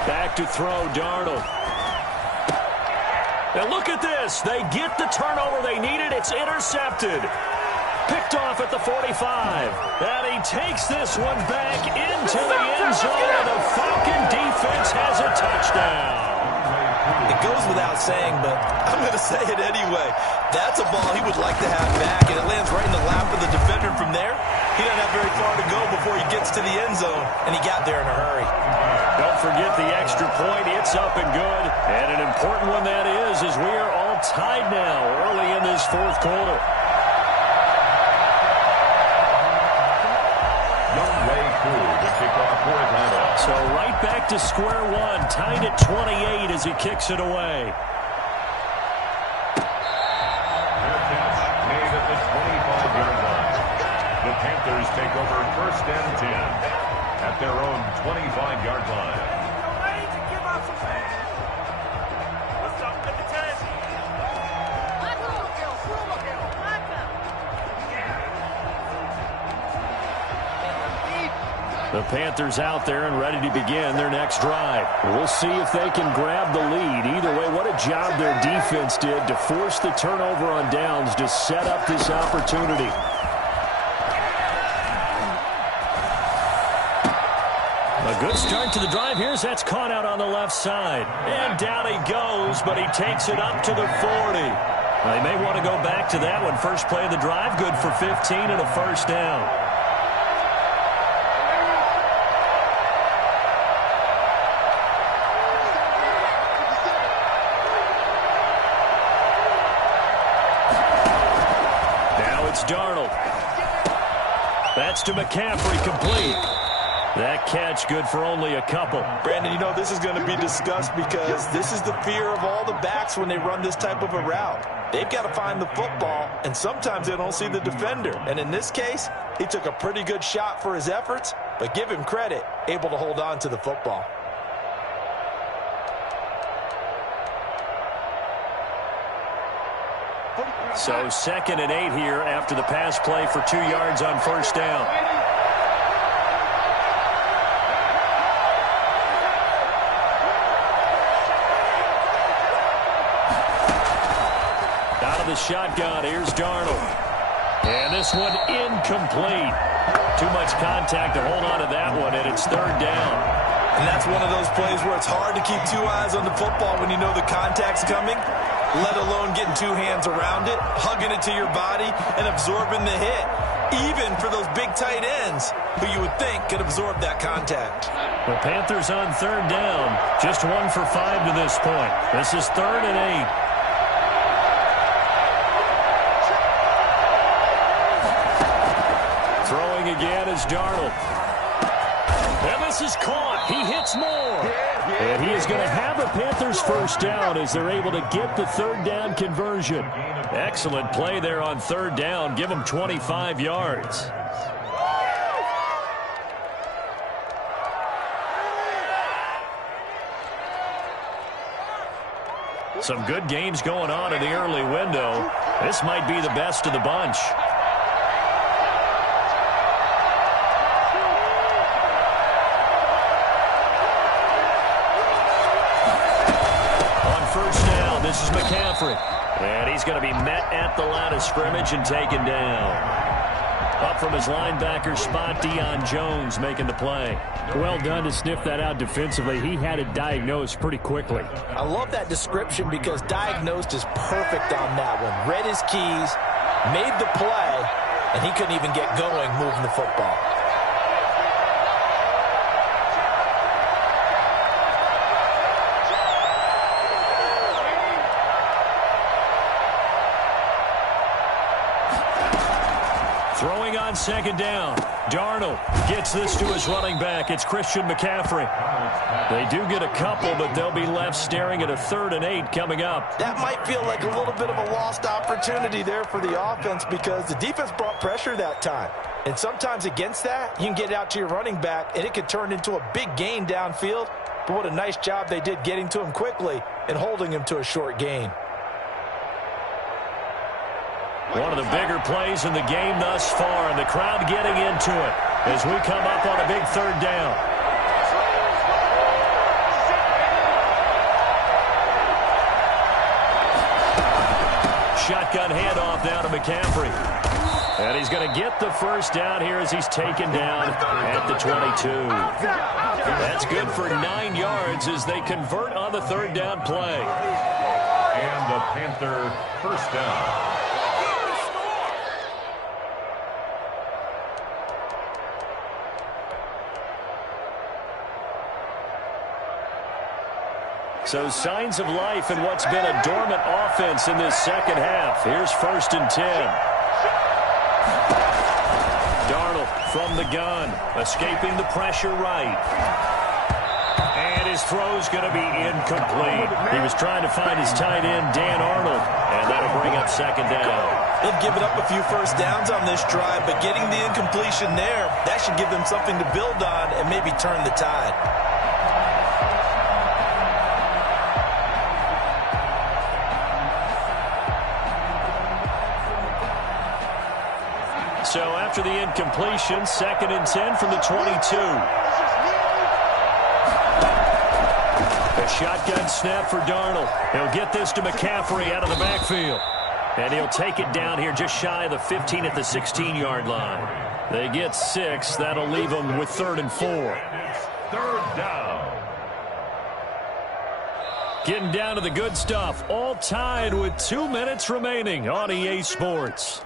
Back to throw, Darnold. And look at this. They get the turnover they needed. It's intercepted. Picked off at the 45. And he takes this one back into the end zone. And the Falcon defense has a touchdown. It goes without saying, but I'm going to say it anyway. That's a ball he would like to have back, and it lands right in the lap of the defender from there. He doesn't have very far to go before he gets to the end zone, and he got there in a hurry. Don't forget the extra point. It's up and good. And an important one that is, as we are all tied now early in this 4th quarter. So right back to square one, tied at 28 as he kicks it away. Their catch made at the 25-yard line. The Panthers take over 1st and 10 at their own 25-yard line. The Panthers out there and ready to begin their next drive. We'll see if they can grab the lead. Either way, what a job their defense did to force the turnover on downs to set up this opportunity. A good start to the drive. Here's that's caught out on the left side. And down he goes, but he takes it up to the 40. They may want to go back to that one. First play of the drive, good for 15 and a first down. Darnold. That's to McCaffrey, complete. That catch good for only a couple. Brandon, you know this is going to be discussed because this is the fear of all the backs when they run this type of a route. They've got to find the football, and sometimes they don't see the defender. And in this case, he took a pretty good shot for his efforts, but give him credit, able to hold on to the football. So 2nd and 8 here after the pass play for 2 yards on first down. Out of the shotgun, here's Darnold. And this one incomplete. Too much contact to hold on to that one, and it's 3rd down. And that's one of those plays where it's hard to keep 2 eyes on the football when you know the contact's coming, let alone getting 2 hands around it, hugging it to your body, and absorbing the hit, even for those big tight ends who you would think could absorb that contact. The Panthers on 3rd down, just 1 for 5 to this point. This is 3rd and 8. Throwing again is Darnold. And this is caught. He hits more. And he is going to have a Panthers first down as they're able to get the 3rd down conversion. Excellent play there on 3rd down. Give them 25 yards. Some good games going on in the early window. This might be the best of the bunch. This is McCaffrey. And he's going to be met at the line of scrimmage and taken down. Up from his linebacker spot, Deion Jones making the play. Well done to sniff that out defensively. He had it diagnosed pretty quickly. I love that description because diagnosed is perfect on that one. Read his keys, made the play, and he couldn't even get going moving the football. Throwing on 2nd down. Darnold gets this to his running back. It's Christian McCaffrey. They do get a couple, but they'll be left staring at a 3rd and 8 coming up. That might feel like a little bit of a lost opportunity there for the offense because the defense brought pressure that time. And sometimes against that, you can get out to your running back, and it could turn into a big gain downfield. But what a nice job they did getting to him quickly and holding him to a short gain. One of the bigger plays in the game thus far, and the crowd getting into it as we come up on a big 3rd down. Shotgun handoff now to McCaffrey. And he's going to get the first down here as he's taken down at the 22. That's good for 9 yards as they convert on the 3rd down play. And a Panther first down. So signs of life in what's been a dormant offense in this 2nd half. Here's 1st and 10. Darnold from the gun, escaping the pressure right. And his throw's going to be incomplete. He was trying to find his tight end, Dan Arnold, and that'll bring up 2nd down. They've given up a few first downs on this drive, but getting the incompletion there, that should give them something to build on and maybe turn the tide. So after the incompletion, 2nd and 10 from the 22. A shotgun snap for Darnold. He'll get this to McCaffrey out of the backfield. And he'll take it down here just shy of the 15 at the 16-yard line. They get 6. That'll leave them with 3rd and 4. Third down. Getting down to the good stuff. All tied with 2 minutes remaining on EA Sports.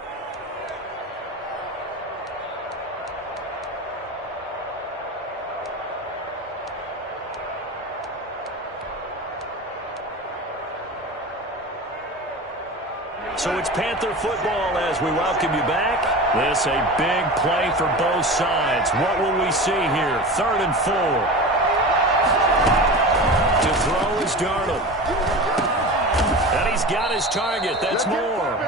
So it's Panther football as we welcome you back. This a big play for both sides. What will we see here? 3rd and 4. To throw is Darnold. And he's got his target. That's more.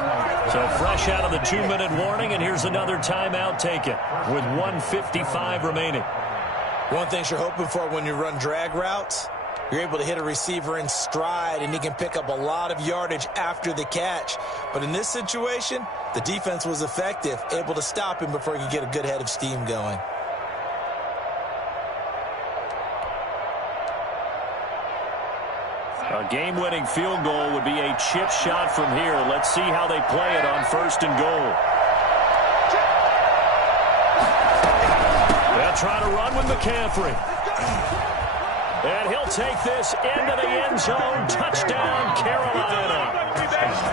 So fresh out of the 2-minute warning, and here's another timeout taken with 1:55 remaining. One thing you're hoping for when you run drag routes, you're able to hit a receiver in stride, and he can pick up a lot of yardage after the catch. But in this situation, the defense was effective, able to stop him before he could get a good head of steam going. A game-winning field goal would be a chip shot from here. Let's see how they play it on 1st and goal. They'll try to run with McCaffrey. And he'll take this into the end zone. Touchdown, Carolina.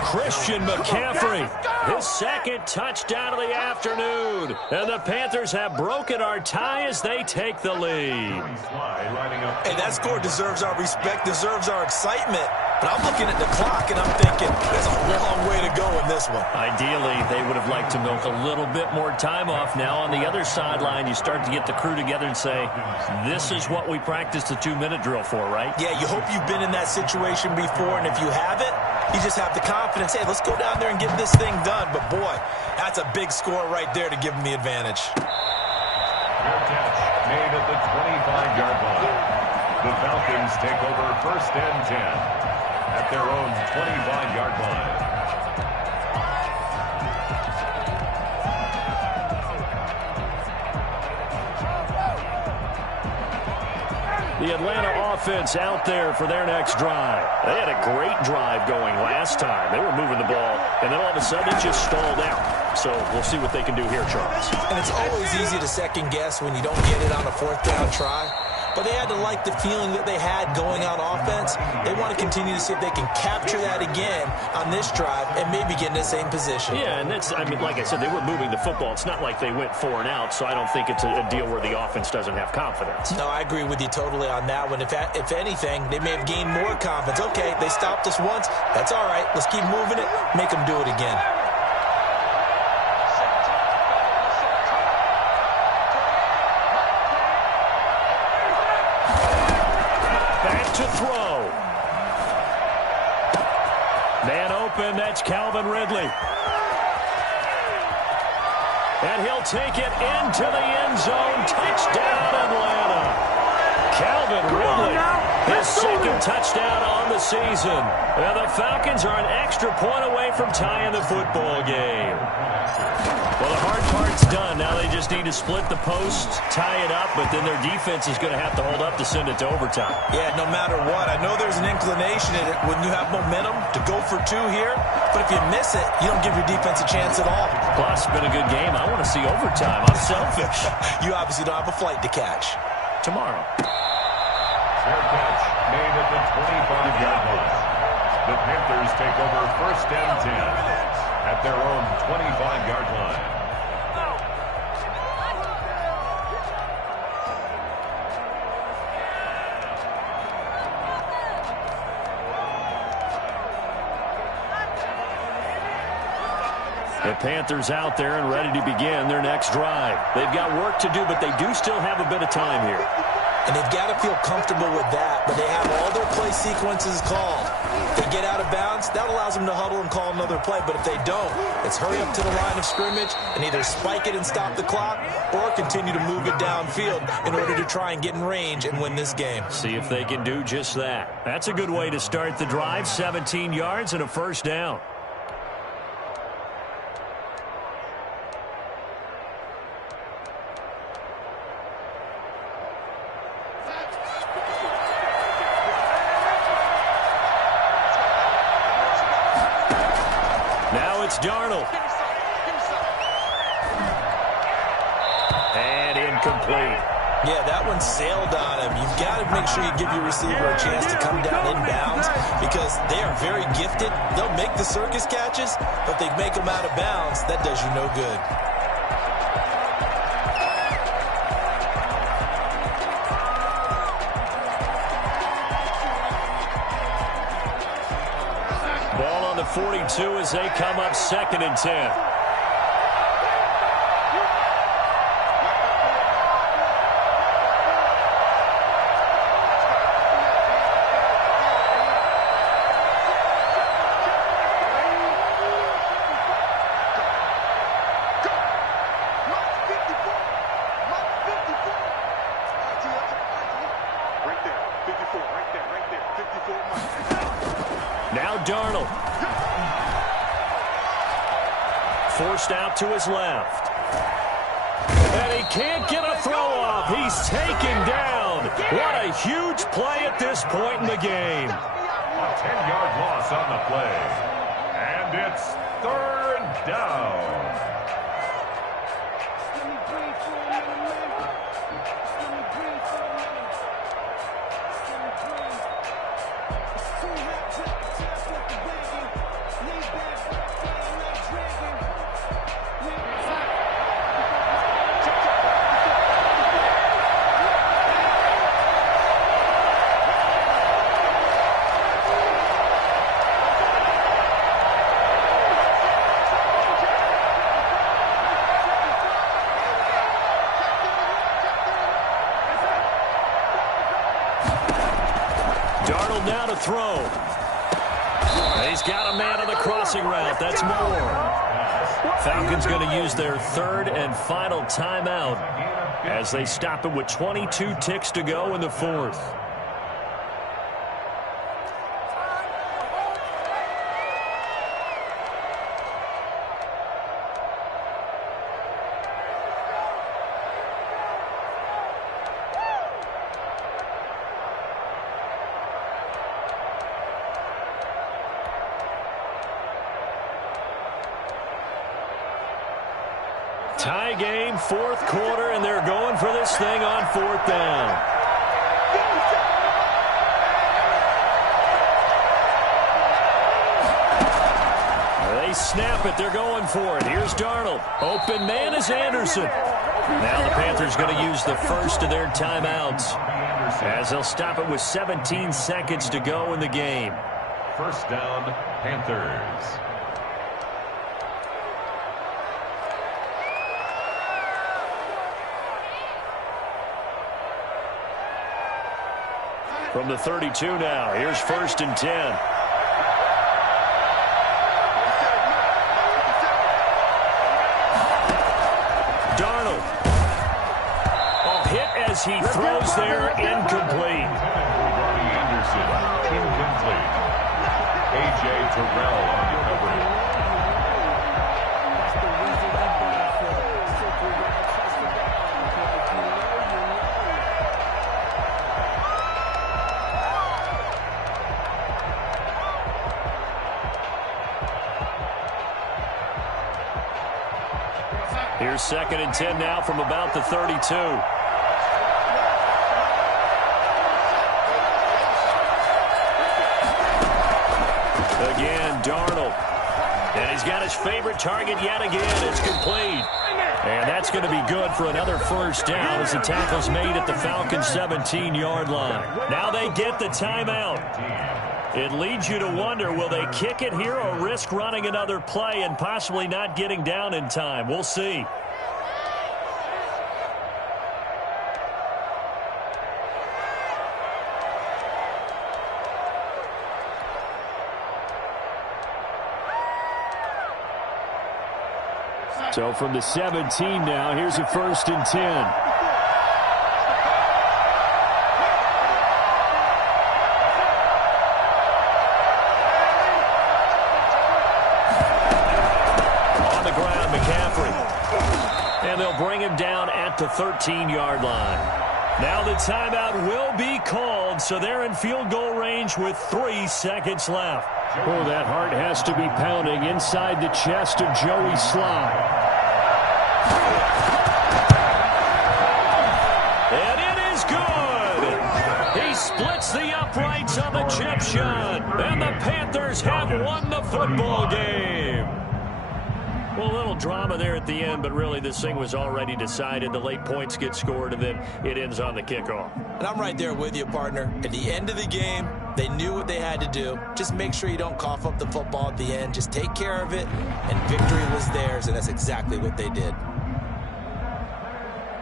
Christian McCaffrey, his 2nd touchdown of the afternoon. And the Panthers have broken our tie as they take the lead. Hey, that score deserves our respect, deserves our excitement. But I'm looking at the clock, and I'm thinking there's a long way to go in this one. Ideally, they would have liked to milk a little bit more time off. Now, on the other sideline, you start to get the crew together and say, this is what we practiced the 2-minute drill for, right? Yeah, you hope you've been in that situation before, and if you haven't, you just have the confidence, hey, let's go down there and get this thing done. But, boy, that's a big score right there to give them the advantage. Fair catch made at the 25-yard line. The Falcons take over 1st and 10 at their own 25-yard line. The Atlanta offense out there for their next drive. They had a great drive going last time. They were moving the ball, and then all of a sudden it just stalled out. So we'll see what they can do here, Charles. And it's always easy to second guess when you don't get it on a 4th down try. But they had to like the feeling that they had going on offense. They want to continue to see if they can capture that again on this drive and maybe get in the same position. Yeah, and that's, I mean, like I said, they were moving the football. It's not like they went 4 and out, so I don't think it's a deal where the offense doesn't have confidence. No, I agree with you totally on that one. If anything, they may have gained more confidence. Okay, they stopped us once. That's all right. Let's keep moving it. Make them do it again. To throw. Man open, that's Calvin Ridley. And he'll take it into the end zone. Touchdown, Atlanta. Calvin Ridley, his 2nd touchdown on the season. And the Falcons are an extra point away from tying the football game. Well, the hard part's done. Now they just need to split the post, tie it up, but then their defense is going to have to hold up to send it to overtime. Yeah, no matter what. I know there's an inclination in it when you have momentum to go for 2 here, but if you miss it, you don't give your defense a chance at all. Plus, it's been a good game. I want to see overtime. I'm selfish. You obviously don't have a flight to catch. Tomorrow. Fair catch made at the 25-yard line. The Panthers take over 1st and 10 at their own 25-yard line. The Panthers out there and ready to begin their next drive. They've got work to do, but they do still have a bit of time here. And they've got to feel comfortable with that, but they have all their play sequences called. If they get out of bounds, that allows them to huddle and call another play. But if they don't, it's hurry up to the line of scrimmage and either spike it and stop the clock or continue to move it downfield in order to try and get in range and win this game. See if they can do just that. That's a good way to start the drive. 17 yards and a 1st down. Darnold. And incomplete. Yeah, that one sailed on him. You've got to make sure you give your receiver a chance to come down inbounds because they are very gifted. They'll make the circus catches, but they make them out of bounds. That does you no good. Ball on the 42 as they come up 2nd and 10. Now Darnold. Forced out to his left. And he can't get a throw off. He's taken down. What a huge play at this point in the game. A 10-yard loss on the play. And it's 3rd down. Darnold now to throw. He's got a man on the crossing route. That's more. Falcons going to use their 3rd and final timeout as they stop it with 22 ticks to go in the 4th. Tie game, 4th quarter, and they're going for this thing on 4th down. They snap it. They're going for it. Here's Darnold. Open man is Anderson. Now the Panthers going to use the first of their timeouts as they'll stop it with 17 seconds to go in the game. 1st down, Panthers. From the 32 now, here's 1st and 10. Darnold. Oh, hit as he throws there, incomplete. Anderson, incomplete. A.J. Terrell on recovery. Here's 2nd and 10 now from about the 32. Again, Darnold. And he's got his favorite target yet again. It's complete. And that's going to be good for another 1st down as the tackle's made at the Falcons' 17-yard line. Now they get the timeout. It leads you to wonder, will they kick it here or risk running another play and possibly not getting down in time? We'll see. So from the 17 now, here's a 1st and 10. And they'll bring him down at the 13-yard line. Now the timeout will be called, so they're in field goal range with 3 seconds left. Oh, that heart has to be pounding inside the chest of Joey Slye. And it is good. He splits the uprights on the chip shot, and the Panthers have won the football game. Well, a little drama there at the end, but really this thing was already decided. The late points get scored, and then it ends on the kickoff. And I'm right there with you, partner. At the end of the game, they knew what they had to do. Just make sure you don't cough up the football at the end. Just take care of it, and victory was theirs, and that's exactly what they did.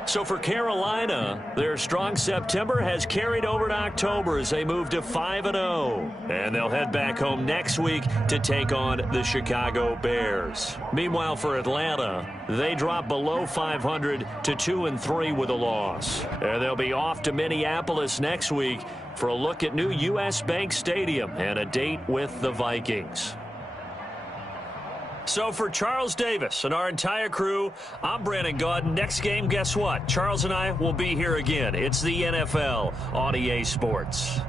So for Carolina, their strong September has carried over to October as they move to 5-0. And they'll head back home next week to take on the Chicago Bears. Meanwhile, for Atlanta, they drop below 500 to 2-3 with a loss. And they'll be off to Minneapolis next week for a look at new U.S. Bank Stadium and a date with the Vikings. So for Charles Davis and our entire crew, I'm Brandon Gaudin. Next game, guess what? Charles and I will be here again. It's the NFL on EA Sports.